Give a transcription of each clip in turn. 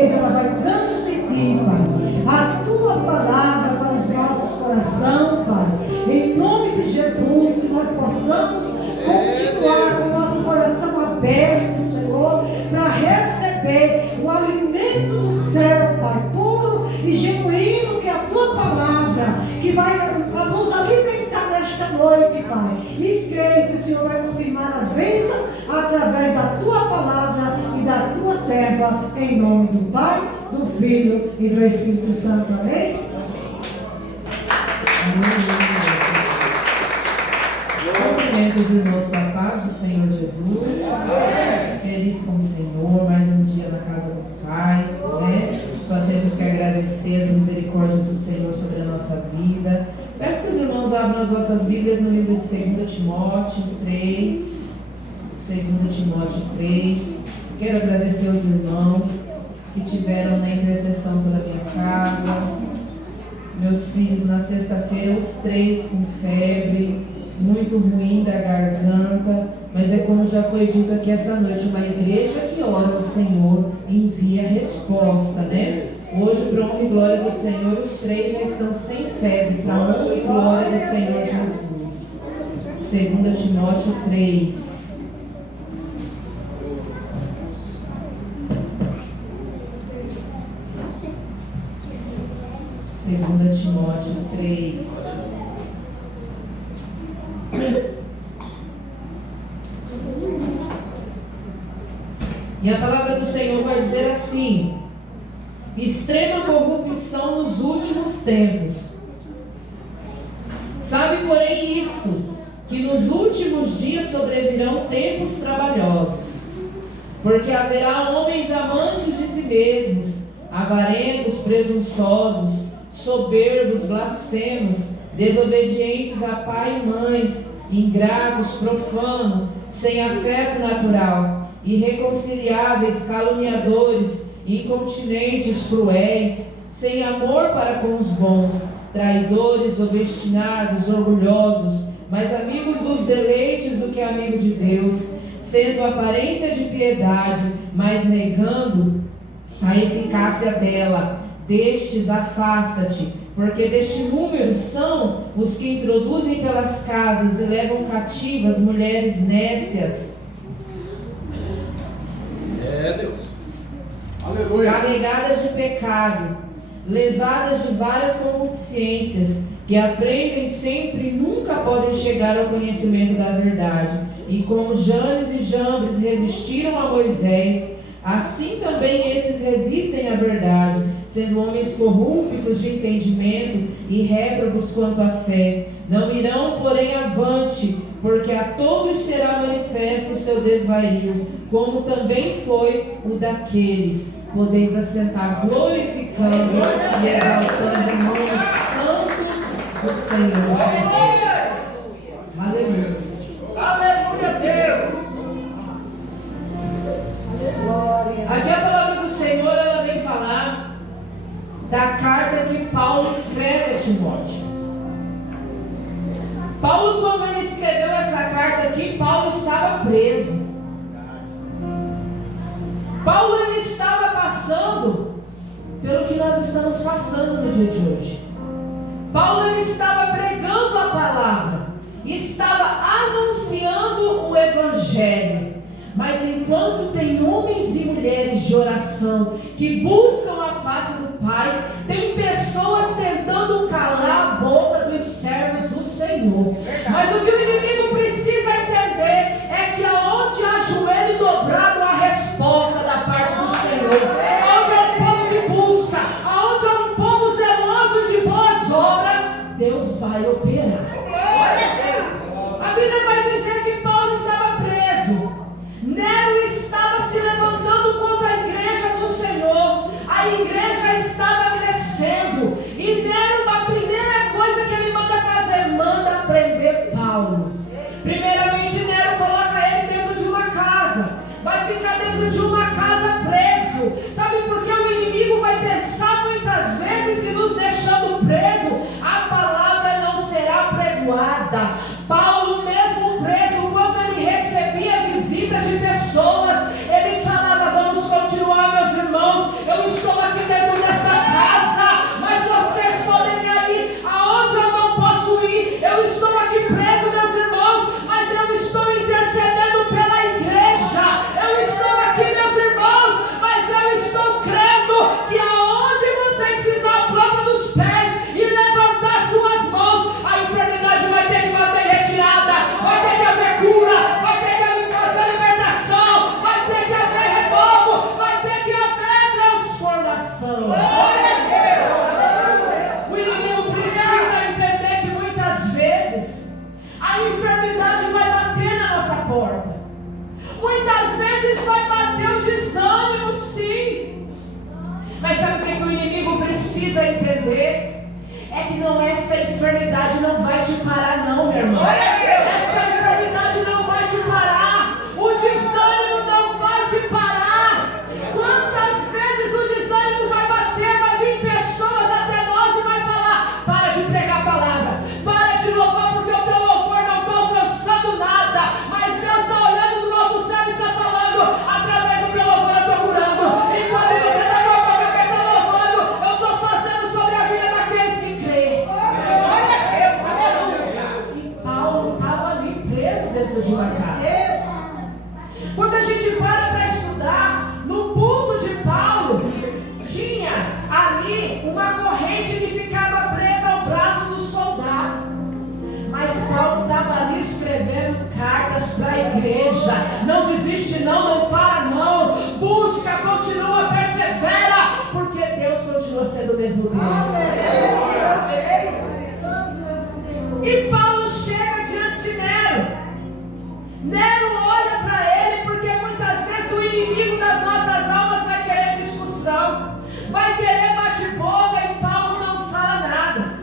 ela vai transmitir, Pai, a tua palavra para os nossos corações, Pai. Em nome de Jesus, que nós possamos continuar com o nosso coração aberto, Senhor, para receber o alimento do céu, Pai, puro e genuíno, que é a tua palavra, que vai nos alimentar nesta noite, Pai. E creio que o Senhor vai confirmar as bênçãos através da tua palavra e da tua serva, em nome do Pai, do Filho e do Espírito Santo. Amém? Cumprimentos, irmãos, com a paz do Senhor Jesus. Feliz com o Senhor, mais um dia na casa do Pai, né? Só temos que agradecer as misericórdias do Senhor sobre a nossa vida. Peço que os irmãos abram as vossas Bíblias no livro de 2 Timóteo 3. 2 Timóteo 3. Quero agradecer aos irmãos que tiveram na intercessão pela minha casa. Meus filhos, na sexta-feira, os 3 com febre, muito ruim da garganta, mas é como já foi dito aqui essa noite, uma igreja que ora ao Senhor envia resposta, né? Hoje, para honra e glória do Senhor, os 3 já estão sem febre, para honra e glória do Senhor Jesus. 2 Timóteo 3. Segunda Timóteo 3. E a palavra do Senhor vai dizer assim: extrema corrupção nos últimos tempos. Sabe, porém, isto, que nos últimos dias sobrevirão tempos trabalhosos, porque haverá homens amantes de si mesmos, avarentos, presunçosos, soberbos, blasfemos, desobedientes a pai e mães, ingratos, profanos, sem afeto natural, irreconciliáveis, caluniadores, incontinentes, cruéis, sem amor para com os bons, traidores, obstinados, orgulhosos, mais amigos dos deleites do que amigos de Deus, sendo aparência de piedade, mas negando a eficácia dela. Destes afasta-te, porque deste número são os que introduzem pelas casas e levam cativas mulheres nécias. Deus. Aleluia. Carregadas de pecado, levadas de várias concupiscências, que aprendem sempre e nunca podem chegar ao conhecimento da verdade. E como Janes e Jambres resistiram a Moisés, assim também esses resistem à verdade, sendo homens corruptos de entendimento e réprobos quanto à fé. Não irão, porém, avante, porque a todos será manifesto o seu desvario, como também foi o daqueles. Podeis assentar glorificando e exaltando o nome santo do Senhor Jesus. Aleluia. Aleluia, Deus. Aqui a palavra do Senhor, ela vem falar da carta que Paulo escreve a Timóteo. Paulo, quando ele escreveu essa carta aqui, Paulo estava preso. Paulo, ele estava passando pelo que nós estamos passando no dia de hoje. Paulo, ele estava pregando a palavra, estava anunciando o evangelho. Mas enquanto tem homens e mulheres de oração que buscam a face do Pai, tem pessoas tentando calar a boca dos servos do Senhor. Mas o que o inimigo precisa entender é que aonde há joelho dobrado, há resposta da parte do Senhor. Aonde há um povo que busca, aonde há um povo zeloso de boas obras, Deus vai operar. A Bíblia vai dizer que Paulo estava preso. Nero estava se levantando contra a igreja do Senhor. A igreja estava crescendo. E Nero, a primeira coisa que ele manda fazer, manda prender Paulo. precisa entender é que essa enfermidade não vai te parar não, meu irmão. Essa enfermidade não vai te parar. O desânimo não vai te parar. Quantas vezes o desânimo vai bater, vai vir pessoas até nós e vai falar: para de pregar a palavra, para de louvar, porque o teu louvor não está alcançando nada. Mas Deus está olhando do alto céu e está falando: através do teu louvor eu estou curando. Enquanto você está com a boca aberta louvando, eu estou fazendo sobre a vida daqueles que creem. E Paulo estava ali preso dentro de uma casa. Quando a gente para estudar, no pulso de Paulo tinha ali uma corrente que ficava presa ao braço do soldado. Mas Paulo estava ali escrevendo cartas para a igreja: não desiste não, não para não, busca, continua, persevera, porque Deus continua sendo o mesmo Deus. E Paulo chega diante de Nero. Nero olha para ele, porque muitas vezes o inimigo das nossas almas vai querer discussão, vai querer bate-boca, e Paulo não fala nada.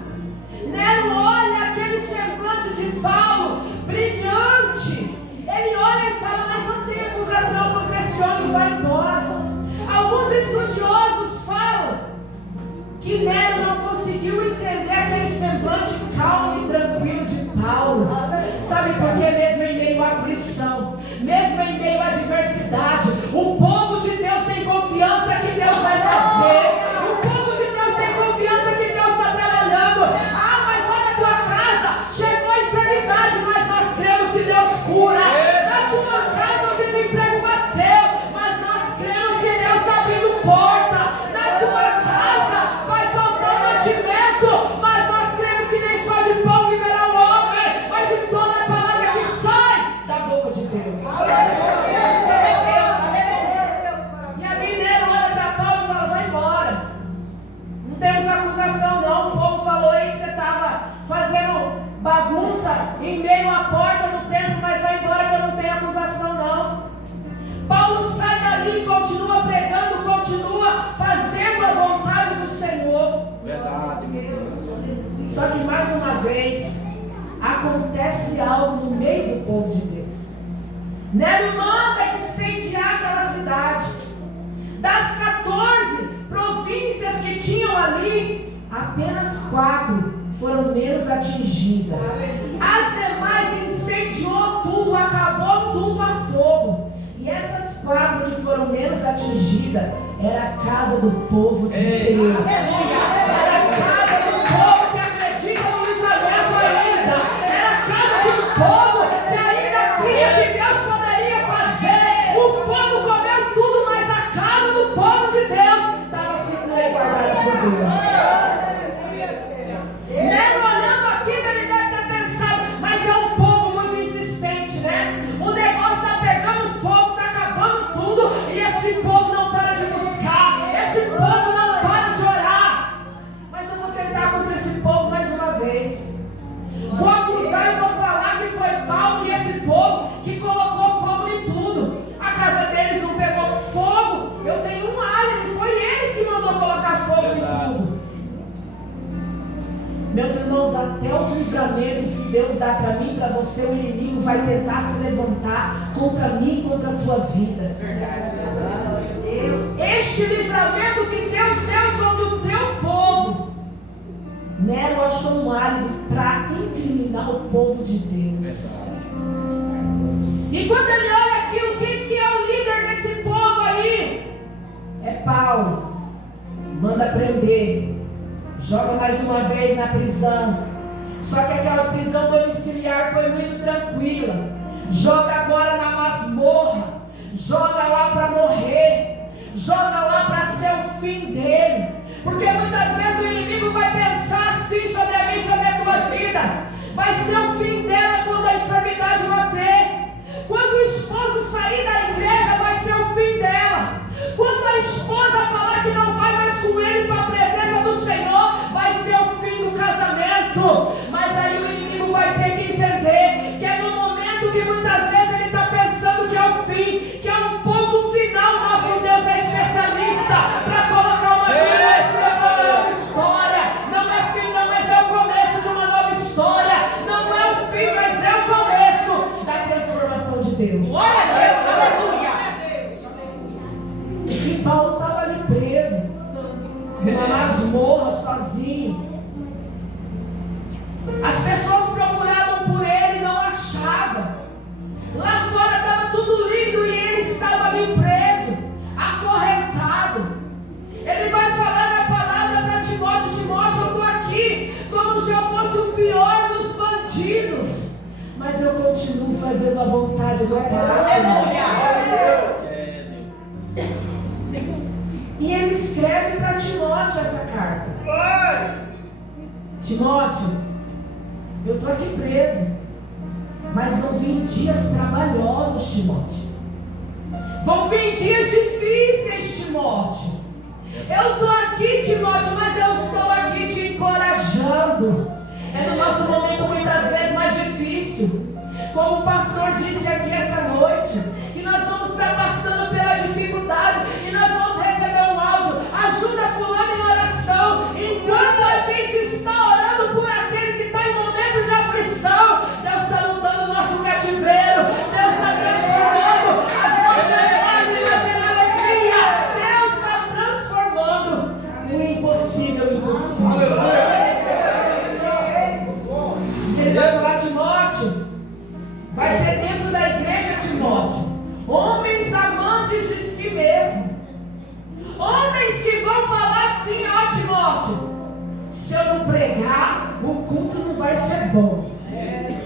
Nero olha aquele semblante de Paulo, brilhante. Ele olha e fala: mas não tem acusação contra esse homem, e vai embora. Alguns estudiosos falam que Nero não conseguiu entender aquele semblante calmo e tranquilo de Paulo. Sabe por quê? Mesmo em meio à aflição, mesmo em meio à adversidade, o povo de Deus tem confiança que Deus vai fazer. O povo de Deus tem confiança que Deus está trabalhando. Ah, mas lá na tua casa chegou a enfermidade, mas nós cremos que Deus cura. Na tua casa o desemprego bateu, mas nós cremos que Deus está abrindo porta. Na tua casa vai faltar mantimento, mas nós cremos que nem só de pão viverá o homem, mas de toda a palavra que sai da boca de Deus. E ali Nero olha para Paulo e fala: vai embora, não temos acusação não. O povo falou aí que você estava fazendo bagunça em meio à porta do templo, mas vai embora que eu não tenho acusação não. Paulo sai dali, continua pregando, continua fazendo a vontade do Senhor. Verdade, meu Deus. Só que mais uma vez acontece algo no meio do povo de Deus. Nero manda incendiar aquela cidade. Das 14 províncias que tinham ali, apenas 4 foram menos atingidas. As demais incendiou tudo, acabou tudo a fogo. E essas 4 que foram menos atingidas era a casa do povo de Deus. Era a casa do povo que acredita no livramento ainda. Era a casa do povo que ainda cria que Deus poderia fazer. O fogo comeu tudo, mas a casa do povo de Deus estava segura e guardada por Deus. Nero olhando aquilo, ele deve ter pensado: mas é um povo muito insistente, né? O negócio está pegando fogo, está acabando tudo, e esse povo não para de buscar, esse povo não para de orar. Mas eu vou tentar contra esse povo mais uma vez. Vou acusar e vou falar que foi Paulo e esse povo que colocou fogo em tudo. A casa deles não pegou fogo, eu tenho um álibi, foi eles que mandou colocar fogo em tudo. Meus irmãos, até os livramentos que Deus dá para mim e para você, o inimigo vai tentar se levantar contra mim e contra a tua vida. Este livramento que Deus deu sobre o teu povo, Nero achou um álibi para incriminar o povo de Deus. E quando ele olha aquilo, quem que é o líder desse povo aí? É Paulo. Manda prender. Joga mais uma vez na prisão. Só que aquela prisão domiciliar foi muito tranquila. Joga agora na masmorra. Joga lá para morrer. Joga lá para ser o fim dele. Porque muitas vezes o inimigo vai pensar assim sobre a mim, sobre a tua vida. Vai ser o fim dela quando a enfermidade bater. Quando o esposo sair da igreja, vai ser o fim dela. Quando a esposa falar que não vai mais com ele para a presença do Senhor, vai ser o fim do casamento. Mas aí o inimigo vai ter que entender que é no momento que muitas vezes ele está pensando que é o fim, que é um ponto final. Nosso Deus é especialista para colocar uma vida nesse numa masmorra, sozinho. As pessoas procuravam por ele e não achavam. Lá fora estava tudo lindo e ele estava ali preso, acorrentado. Ele vai falar a palavra para Timóteo: Timóteo, eu estou aqui como se eu fosse o pior dos bandidos, mas eu continuo fazendo a vontade do Pai. E ele escreve para Timóteo essa carta. Timóteo, eu estou aqui preso, mas vão vir dias trabalhosos, Timóteo. Vão vir dias difíceis, Timóteo. Eu estou aqui, Timóteo, mas eu estou aqui te encorajando. É no nosso momento muitas vezes mais difícil. Como o pastor disse aqui essa noite, que nós vamos estar passando pela dificuldade e nós vamos receber um áudio: ajuda fulano em oração. Enquanto a gente está orando por aquele que está em momento de aflição, Deus está mudando o nosso cativeiro, Deus está transformando as nossas lágrimas em alegria, Deus está transformando o impossível em possível. Ele vai falar: Timóteo, vai ter dentro da igreja, Timóteo, homens amantes de si mesmo, homens que vão falar assim: ó Timóteo, se eu não pregar, o culto não vai ser bom.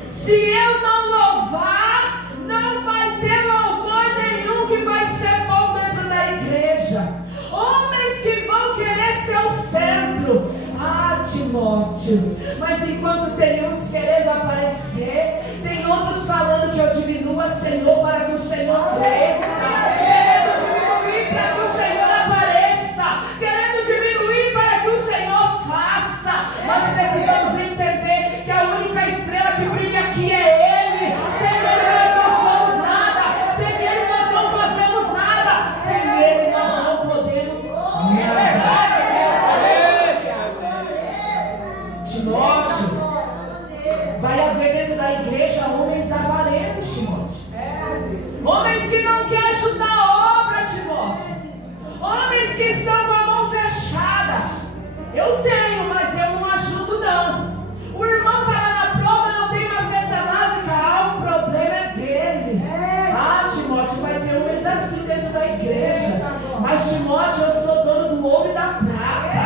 Se eu não louvar, não vai ter louvor nenhum que vai ser bom dentro da igreja. Homens que vão querer ser o centro. Ah, Timóteo, mas enquanto tem uns querendo aparecer, tem outros falando que eu diminua, Senhor, para que o Senhor cresça. Querendo diminuir para que o Senhor apareça, querendo diminuir para que o Senhor faça. Nós precisamos entender que a única estrela que brilha aqui é Ele. Sem Ele nós não somos nada, sem Ele nós não fazemos nada, sem Ele nós não podemos nada. Timóteo, vai haver dentro da igreja homens avarentos, Timóteo. Homens que não querem ajudar a obra, Timóteo. Homens que estão com a mão fechada. Eu tenho, mas eu não ajudo não. O irmão está lá na prova, não tem uma cesta básica. Ah, o problema é dele. Ah, Timóteo, vai ter homens assim dentro da igreja. Mas, Timóteo, eu sou dono do ouro e da prata.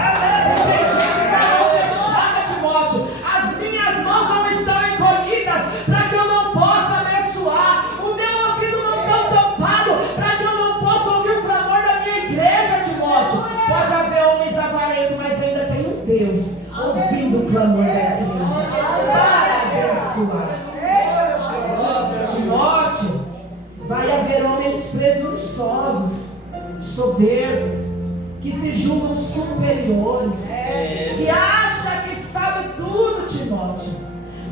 Se tem gente com a mão fechada, Timóteo, as minhas mãos não estão encolhidas para que eu não possa abençoar. O meu ouvido não está tampado para que eu não possa ouvir o clamor da minha igreja, Timóteo. Pode haver homens avarentos, mas ainda tem um Deus ouvindo o clamor da igreja para abençoar. Timóteo, vai haver homens presunçosos, soberbos, que se julgam superiores, que acham que sabe tudo, Timóteo.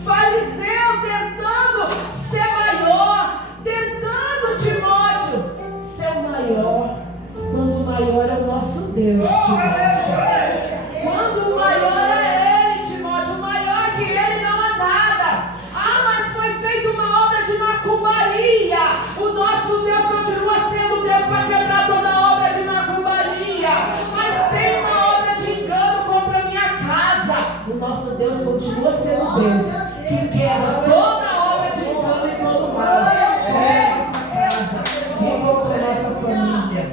Fariseu tentando ser maior, tentando, Timóteo, ser o maior, quando o maior é o nosso Deus, Timóteo. Quando o maior é Ele, Timóteo, o maior que Ele não é nada. Ah, mas foi feita uma obra de macumbaria. O nosso Deus continua sendo Deus para quebrar toda a obra de macumbaria. Mas tem uma obra de engano contra a minha casa. O nosso Deus continua sendo Deus que quebra toda a obra de engano e todo o mal. Contra a nossa casa e contra a nossa família.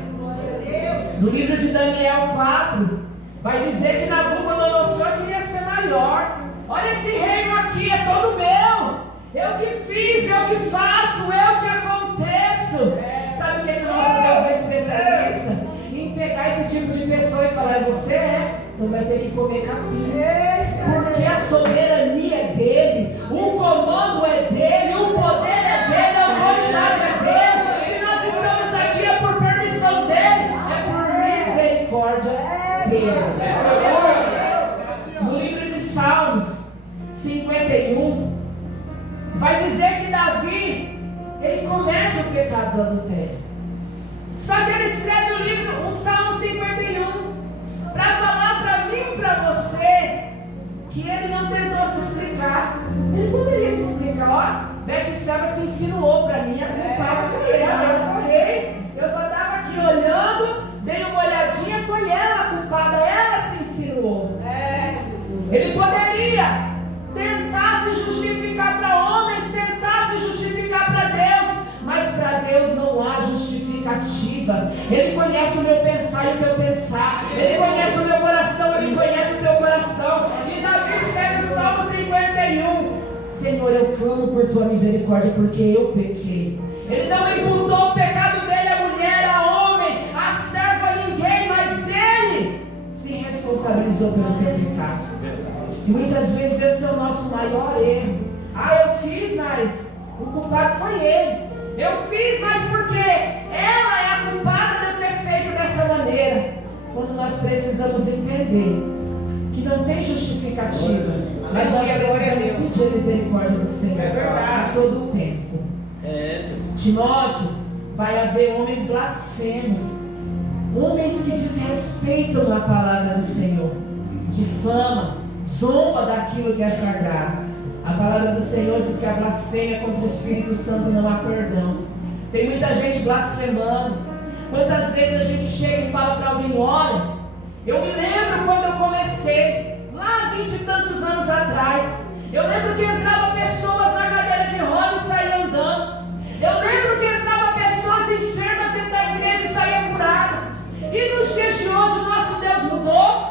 No livro de Daniel 4, vai dizer que Nabucodonosor queria ser maior. Olha esse reino aqui, é todo meu. Eu que fiz, eu que faço, eu que aconteço. Sabe o que o nosso Deus é especialista? Em pegar esse tipo de pessoa e falar: você é, então vai ter que comer capim. Porque a soberania é dele, o comando é dele, o poder é dele, a autoridade é dele. Se nós estamos aqui é por permissão dele, é por misericórdia dele. No livro de Salmos 51, vai dizer que Davi, ele comete o pecado do adultério. Só que ele escreve o livro, o Salmo 51, para falar para mim e para você que ele não tentou se explicar. Ele poderia se explicar: ó, Betseba se insinuou para mim, a culpada foi ela, eu só estava aqui olhando, dei uma olhadinha, foi ela a culpada, ela Ele poderia tentar se justificar para homens, tentar se justificar para Deus, mas para Deus não há justificativa. Ele conhece o meu pensar e o teu pensar. Ele conhece o meu coração, Ele conhece o teu coração. E Davi escreve o Salmo 51: Senhor, eu clamo por tua misericórdia, porque eu pequei. Ele não imputou o pecado dele à mulher, a homem, a servo, a ninguém, mas ele se responsabilizou pelo seu pecado. E muitas vezes esse é o nosso maior erro. Eu fiz, mas o culpado foi ele. Eu fiz, mas porque ela é a culpada de eu ter feito dessa maneira. Quando nós precisamos entender que não tem justificativa, mas nós precisamos pedir a misericórdia do Senhor a todo tempo. Timóteo, vai haver homens blasfemos, homens que desrespeitam a palavra do Senhor, difama, zomba daquilo que é sagrado. A palavra do Senhor diz que a blasfêmia contra o Espírito Santo não há perdão. Tem muita gente blasfemando. Quantas vezes a gente chega e fala para alguém: olha, eu me lembro quando eu comecei, lá 20 e tantos anos atrás, eu lembro que entrava pessoas na cadeira de roda e saía andando. Eu lembro que entrava pessoas enfermas dentro da igreja e saía curada. E nos dias de hoje o nosso Deus mudou?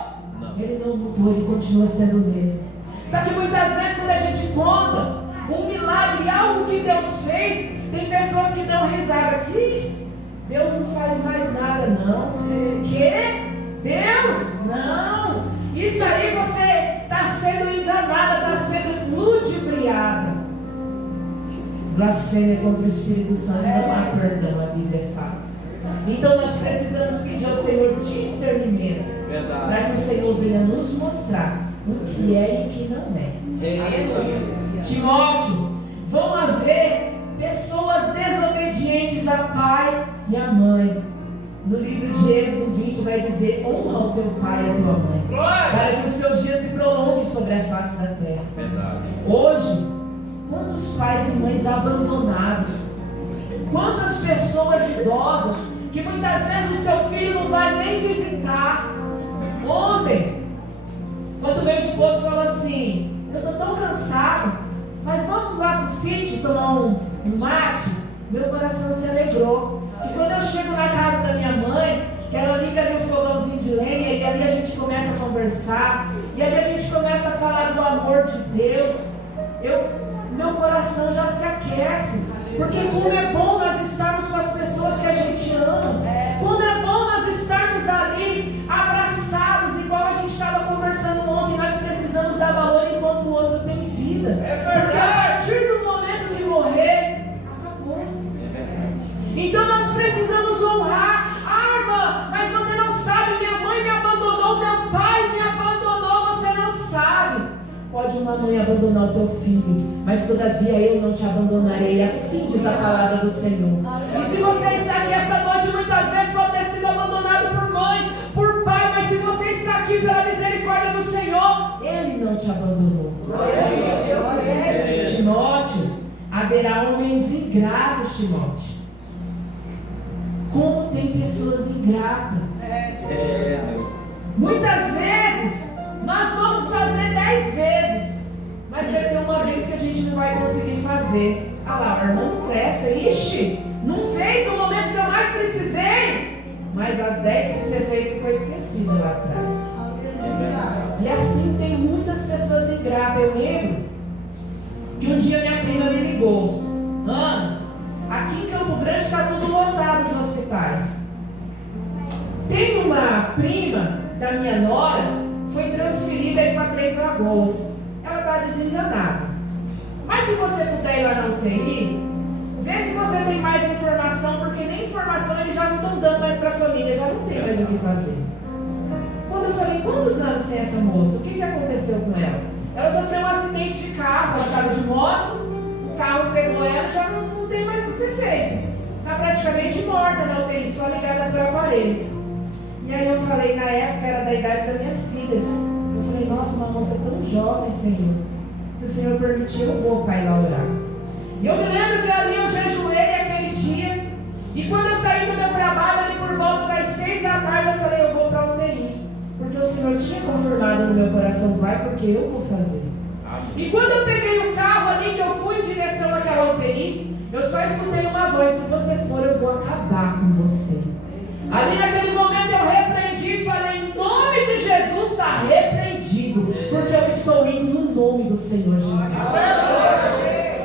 Ele não mudou, Ele continua sendo o mesmo. Só que muitas vezes quando a gente conta um milagre, algo que Deus fez, tem pessoas que dão risada aqui. Deus não faz mais nada não. Que? Deus? Não. Isso aí você está sendo enganada, está sendo ludibriada. Blasfêmia contra o Espírito Santo não há perdão, a Bíblia é fato. Então nós precisamos pedir ao Senhor discernimento, para que o Senhor venha nos mostrar o que é e o que não é. Timóteo, vão haver pessoas desobedientes a pai e a mãe. No livro de Êxodo 20 vai dizer: honra o teu pai e a tua mãe, para que os seus dias se prolonguem sobre a face da terra. Hoje, quantos pais e mães abandonados, quantas pessoas idosas que muitas vezes o seu filho não vai nem visitar. Ontem, quando meu esposo falou assim: eu estou tão cansado, mas vamos lá para o sítio tomar um mate, meu coração se alegrou. E quando eu chego na casa da minha mãe, que ela liga ali um fogãozinho de lenha, e ali a gente começa a conversar, e ali a gente começa a falar do amor de Deus, meu coração já se aquece. Porque como é bom nós estarmos com as pessoas que a gente ama. Como é bom nós estarmos ali abraçados, igual a gente estava conversando ontem. Nós precisamos dar valor enquanto o outro tem vida. Porque a partir do momento que morrer, acabou. Então nós precisamos honrar. Irmã, mas você não sabe, minha mãe me abandonou, meu pai me abandonou, você não sabe. Pode uma mãe abandonar o teu filho, mas todavia eu não te abandonarei. Assim diz a palavra do Senhor. E se você está aqui essa noite, muitas vezes pode ter sido abandonado por mãe, por pai, mas se você está aqui pela misericórdia do Senhor, Ele não te abandonou. Timóteo, haverá homens ingratos, Timóteo. Como tem pessoas ingratas. Muitas vezes nós vamos fazer 10 vezes, mas vai ter uma vez que a gente não vai conseguir fazer. Lá, o irmão não presta. Ixi, não fez no momento que eu mais precisei. Mas as 10 que você fez ficou esquecida lá atrás. E assim tem muitas pessoas ingratas. Eu lembro que um dia minha prima me ligou: Ana, aqui em Campo Grande está tudo lotado os hospitais. Tem uma prima da minha nora, foi transferida aí para Três Lagoas. Ela está desenganada. Mas se você puder ir lá na UTI, vê se você tem mais informação, porque nem informação eles já não estão dando mais para a família, já não tem mais o que fazer. Quando eu falei: quantos anos tem essa moça? O que aconteceu com ela? Ela sofreu um acidente de carro, ela estava de moto, o carro pegou ela, já não tem mais o que ser feito. Está praticamente morta na UTI, só ligada para aparelhos. E aí eu falei, na época era da idade das minhas filhas. Eu falei: nossa, uma moça tão jovem, Senhor. Se o Senhor permitir, eu vou, Pai, lá orar. E eu me lembro que ali eu jejuei aquele dia. E quando eu saí do meu trabalho, ali por volta das 6 da tarde, eu falei: eu vou para a UTI. Porque o Senhor tinha confirmado no meu coração, vai porque eu vou fazer. E quando eu peguei o carro ali, que eu fui em direção àquela UTI, eu só escutei uma voz: se você for, eu vou acabar com você. Ali naquele momento eu repreendi e falei: em nome de Jesus está repreendido, porque eu estou indo no nome do Senhor Jesus.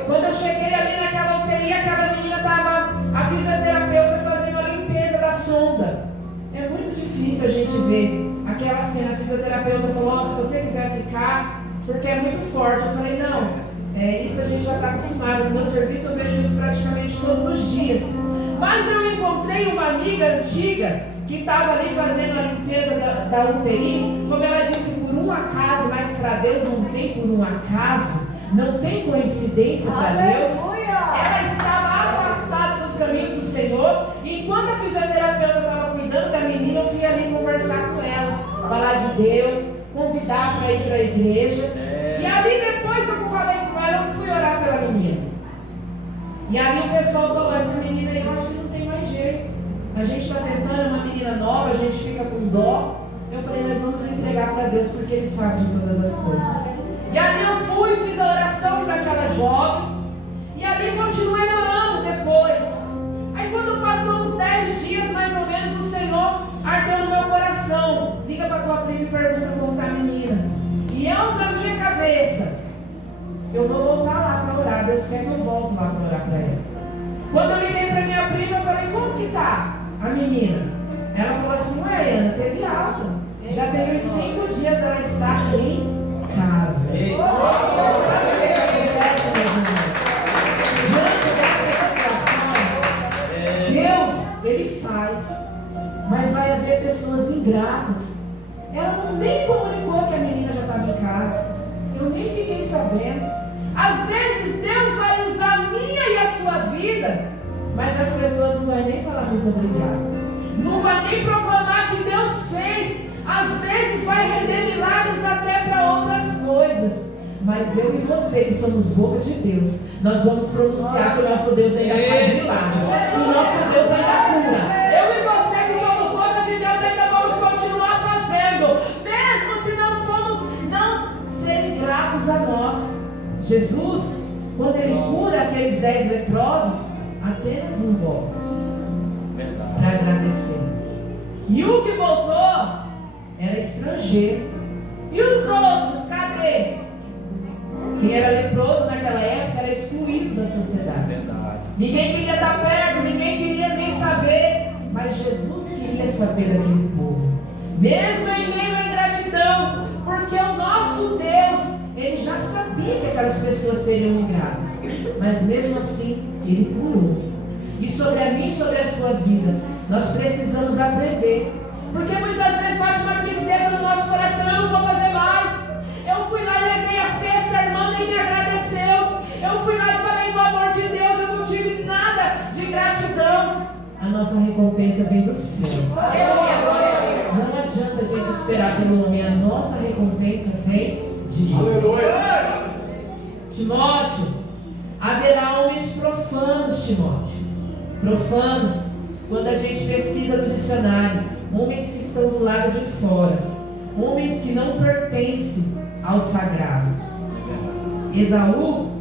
Quando eu cheguei ali naquela UTI, aquela menina estava, a fisioterapeuta, fazendo a limpeza da sonda. É muito difícil a gente ver aquela cena. A fisioterapeuta falou: oh, se você quiser ficar, porque é muito forte. Eu falei: não, isso a gente já está acostumado. No meu serviço eu vejo isso praticamente todos os dias. Mas eu encontrei uma amiga antiga que estava ali fazendo a limpeza da UTI. Como ela disse, por um acaso, mas para Deus não tem por um acaso, não tem coincidência para Deus. Ela estava afastada dos caminhos do Senhor. E enquanto a fisioterapeuta estava cuidando da menina, eu fui ali conversar com ela, falar de Deus, convidar para ir para a igreja. E ali, depois que eu falei com ela, eu fui orar pela menina. E ali o pessoal falou: essa menina aí, eu acho que não tem mais jeito. A gente está tentando, é uma menina nova, a gente fica com dó. Eu falei: nós vamos entregar para Deus, porque Ele sabe de todas as coisas. E ali eu fui, fiz a oração para aquela jovem. E ali continuei orando depois. Aí quando passou uns 10 dias, mais ou menos, o Senhor ardeu no meu coração: liga para tua prima e pergunta como está a menina. E eu, na minha cabeça, eu vou voltar lá para orar. Deus quer que eu volte lá para orar para ela. Quando eu liguei para minha prima, eu falei: como que tá a menina? Ela falou assim: ué, Ana, teve alta. Já tem uns 5 dias ela está em casa. Sabe o que acontece, meus irmãos? Diante dessas situações, Deus, Ele faz. Mas vai haver pessoas ingratas. Ela nem me comunicou que a menina já estava em casa. Eu nem fiquei sabendo. Às vezes Deus vai usar a minha e a sua vida, mas as pessoas não vão nem falar muito obrigado. Não vai nem proclamar que Deus fez. Às vezes vai render milagres até para outras coisas. Mas eu e você, que somos boca de Deus, nós vamos pronunciar que o nosso Deus ainda faz milagre. Que o nosso Deus ainda cura. Eu e você, que somos boca de Deus, ainda vamos continuar fazendo. Mesmo se não formos, não serem gratos a nós. Jesus, quando Ele cura aqueles 10 leprosos, apenas um volta para agradecer. E o que voltou era estrangeiro. E os outros, cadê? Quem era leproso naquela época era excluído da sociedade. Ninguém queria estar perto, ninguém queria nem saber. Mas Jesus queria saber daquele povo, mesmo em meio à ingratidão, porque o nosso Deus, Ele já sabia que aquelas pessoas seriam ingratas, mas mesmo assim Ele curou. E sobre a mim e sobre a sua vida, nós precisamos aprender, porque muitas vezes bate uma tristeza no nosso coração: eu não vou fazer mais. Eu fui lá e levei a cesta, a irmã nem me agradeceu. Eu fui lá e falei do amor de Deus, eu não tive nada de gratidão. A nossa recompensa vem do céu. Não adianta a gente esperar pelo homem, a nossa recompensa vem de Deus. Timóteo, haverá homens profanos, Timóteo. Profanos, quando a gente pesquisa no dicionário, homens que estão do lado de fora, homens que não pertencem ao sagrado. Esaú,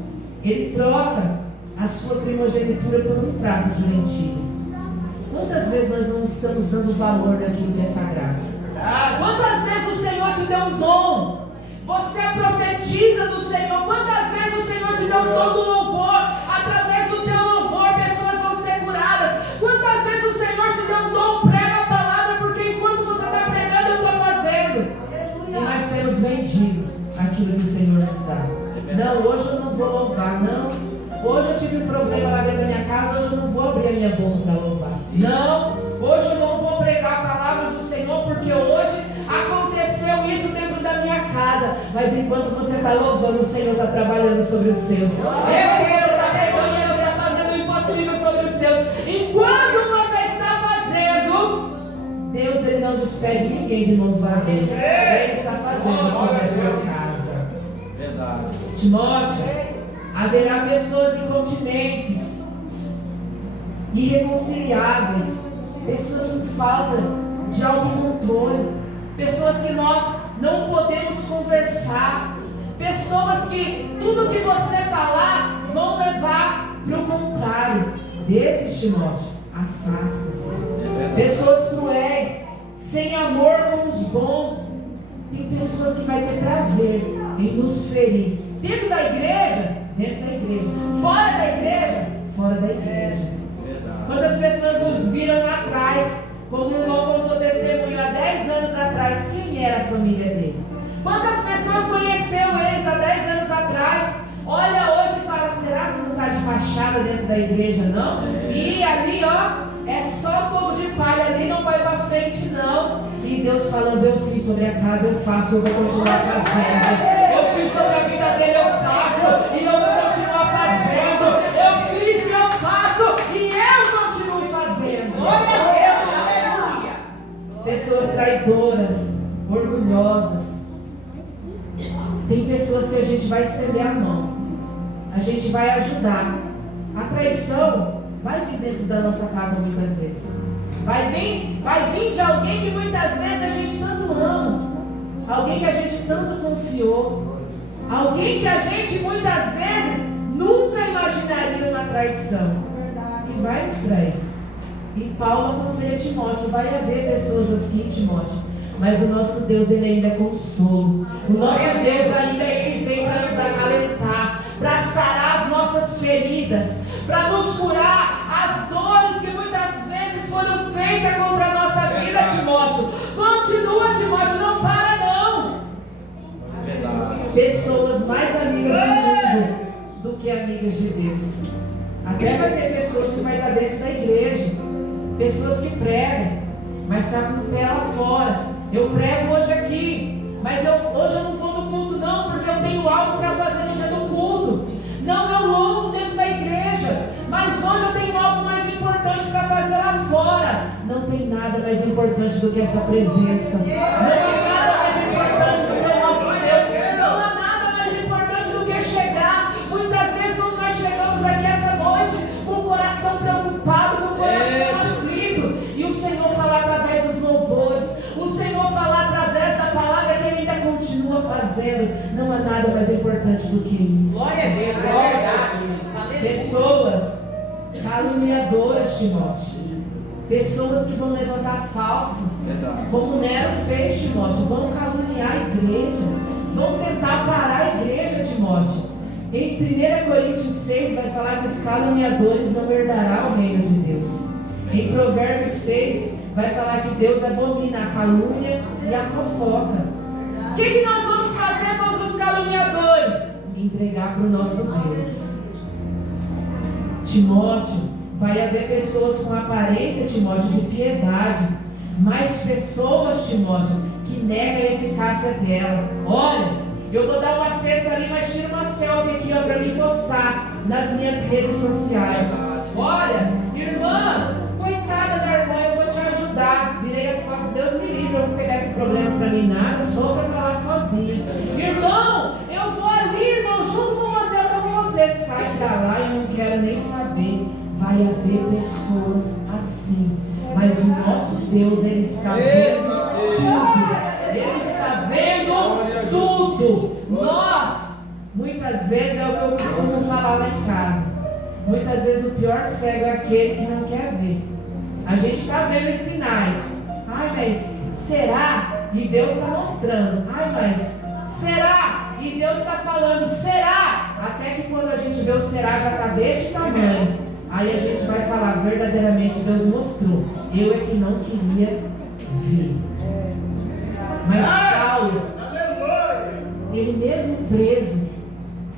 ele troca a sua primogenitura por um prato de lentilha. Quantas vezes nós não estamos dando valor naquilo que é sagrado? Quantas vezes o Senhor te deu um dom? Você profetiza do Senhor. Quantas vezes o Senhor te deu um dom do louvor? Através do teu louvor, pessoas vão ser curadas. Quantas vezes o Senhor te deu um dom? Prega a palavra, porque enquanto você está pregando, eu estou fazendo. E nós temos vendido aquilo que o Senhor nos dá. Não, hoje eu não vou louvar, não. Hoje eu tive um problema lá dentro da minha casa, hoje eu não vou abrir a minha boca para louvar. Não, hoje eu não vou pregar a palavra do Senhor, porque hoje aconteceu isso dentro da minha casa. Mas enquanto você está louvando, o Senhor está trabalhando sobre os seus. Deus está pegando, Deus está fazendo o impossível sobre os seus. Enquanto você está fazendo, Deus, Ele não despede ninguém de mãos vazias. Ele está fazendo sobre a tua casa. Verdade. Timóteo, haverá pessoas incontinentes, irreconciliáveis, pessoas com falta de autocontrole, pessoas que nós não podemos conversar, pessoas que tudo que você falar vão levar para o contrário. Desses, Timóteo, afasta-se. Pessoas cruéis, sem amor com os bons. Tem pessoas que vai ter prazer em nos ferir. Dentro da igreja, fora da igreja, fora da igreja. Quantas pessoas nos viram lá atrás, como o irmão contou testemunho há 10 anos atrás, quem era a família dele? Quantas pessoas conheceu eles há 10 anos atrás? Olha hoje e fala, será que não está de fachada dentro da igreja não? E ali é só fogo de palha, ali não vai para frente não. E Deus falando, eu fiz sobre a casa, eu faço, eu vou continuar fazendo. Eu fiz sobre a vida dele, eu faço, e eu vou continuar fazendo. Eu fiz e eu faço, e eu continuo fazendo. Pessoas traidoras, orgulhosas. Tem pessoas que a gente vai estender a mão, a gente vai ajudar. A traição vai vir dentro da nossa casa muitas vezes. Vai vir de alguém que muitas vezes a gente tanto ama, alguém que a gente tanto confiou, alguém que a gente muitas vezes nunca imaginaria uma traição. E vai nos trair. E Paulo aconselha Timóteo, vai haver pessoas assim, Timóteo. Mas o nosso Deus, Ele ainda é consolo. O nosso Deus ainda é que vem para nos acalentar, para sarar as nossas feridas, para nos curar as dores que muitas vezes foram feitas contra a nossa vida, Timóteo. Continua, Timóteo, não para não. Pessoas mais amigas do mundo do que amigas de Deus. Até vai ter pessoas que vai estar dentro da igreja, pessoas que pregam, mas está com o pé lá fora. Eu prego hoje aqui, mas hoje eu não vou no culto não, porque eu tenho algo para fazer no dia do culto. Não, eu louvo dentro da igreja, mas hoje eu tenho algo mais importante para fazer lá fora. Não tem nada mais importante do que essa presença. Não tem nada mais importante do que o nosso Deus. Não há nada mais importante do que chegar. Muitas vezes quando nós chegamos aqui essa noite, com o coração preocupado, com o coração aflito, e o Senhor falar através dos louvores, o Senhor falar através da palavra que Ele ainda continua fazendo. Não há nada mais importante do que isso. Glória a Deus, glória a Deus. Pessoas caluniadoras, Timóteo. Pessoas que vão levantar falso, como Nero fez, Timóteo. Vão caluniar a igreja, vão tentar parar a igreja, Timóteo. Em 1 Coríntios 6 vai falar que os caluniadores não herdarão o reino de Deus. Em Provérbios 6 vai falar que Deus abomina a calúnia e a fofoca. O que nós vamos fazer contra os caluniadores? Entregar para o nosso Deus. Timóteo, vai haver pessoas com aparência, Timóteo, de piedade, mas pessoas, Timóteo, que negam a eficácia dela. Olha, eu vou dar uma cesta ali, mas tira uma selfie aqui para me postar nas minhas redes sociais. Olha, irmã, coitada da irmã, eu vou te ajudar. Virei as costas, Deus me livre, eu não vou pegar esse problema para mim nada, só para lá sozinho. Irmão, eu vou ali, irmão, junto com você, eu estou com você. Sai pra lá e eu não quero nem saber. Vai haver pessoas assim, mas o nosso Deus, Ele está vendo tudo. Ele está vendo tudo. Nós, muitas vezes, é o que eu costumo falar lá em casa, muitas vezes o pior cego é aquele que não quer ver. A gente está vendo os sinais. Ai, mas será? E Deus está mostrando. Ai, mas será? E Deus está falando, será? Até que quando a gente vê o será já está deste tamanho, aí a gente vai falar, verdadeiramente Deus mostrou. Eu é que não queria ver. Mas Paulo, ele mesmo preso,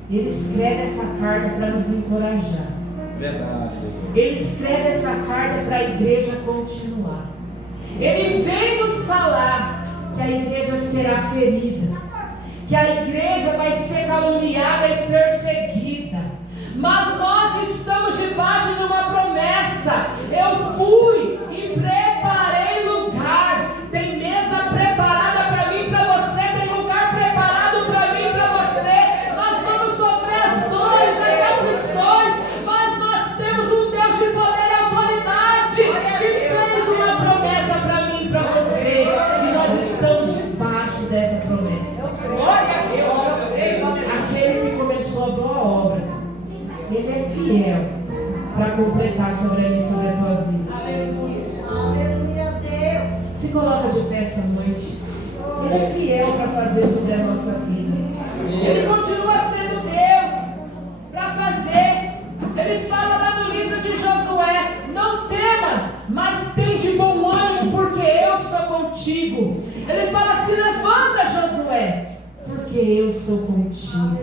ele escreve essa carta para nos encorajar. Verdade. Ele escreve essa carta para a igreja continuar. Ele vem nos falar que a igreja será ferida, que a igreja vai ser caluniada e perseguida, mas nós estamos debaixo de uma promessa. Eu fui e preparei lugar. Tem mesa preparada para mim, para você. Tem lugar preparado para mim, para você. Nós vamos sofrer as dores, as aflições, mas nós temos um Deus de poder e autoridade que fez uma promessa para mim e para você, e nós estamos debaixo dessa promessa. fiel para completar sobre a minha e sobre a tua vida. Aleluia, Deus. Se coloca de pé essa noite. Ele é fiel para fazer sobre a nossa vida. Ele continua sendo Deus para fazer. Ele fala lá no livro de Josué: não temas, mas tem de bom ânimo, porque eu sou contigo. Ele fala: se levanta, Josué, porque eu sou contigo.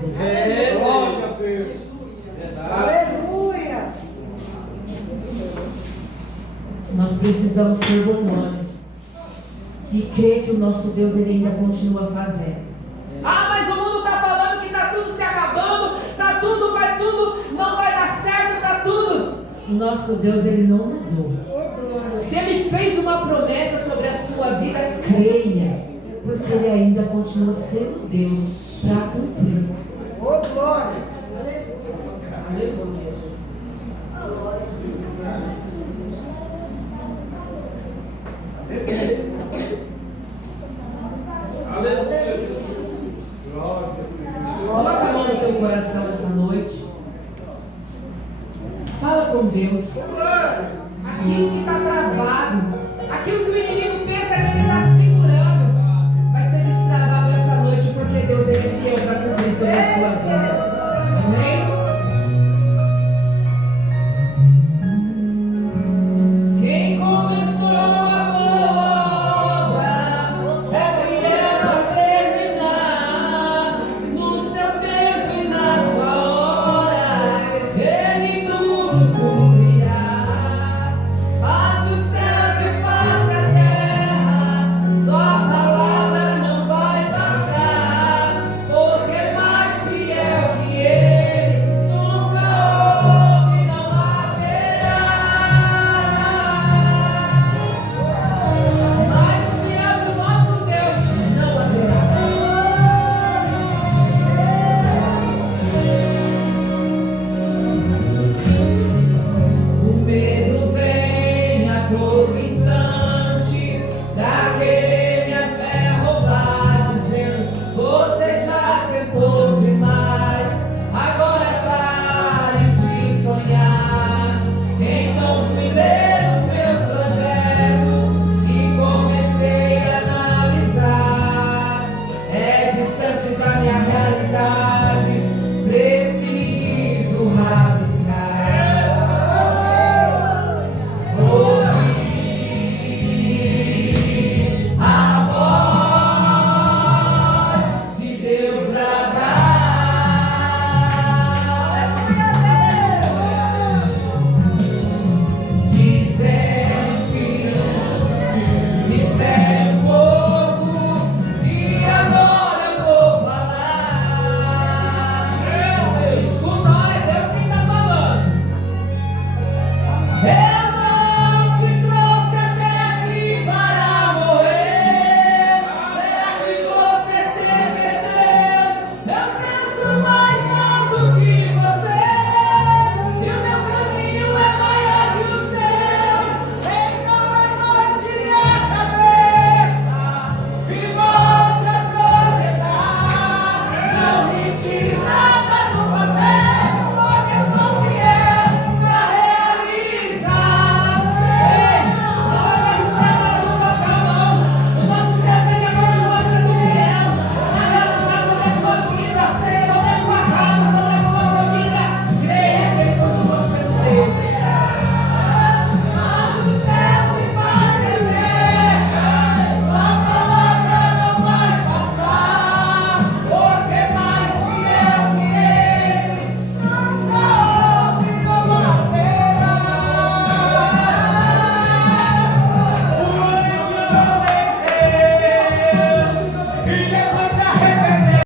Aleluia. Nós precisamos ter bom ânimo e crer que o nosso Deus ele ainda continua fazendo. Ah, mas o mundo está falando que está tudo se acabando, está tudo, vai tudo, não vai dar certo, está tudo. O nosso Deus ele não mudou. Se ele fez uma promessa sobre a sua vida, creia, porque ele ainda continua sendo Deus para cumprir. Oh, glória. Aleluia, Jesus. Coloca a mão no teu coração essa noite. Fala com Deus.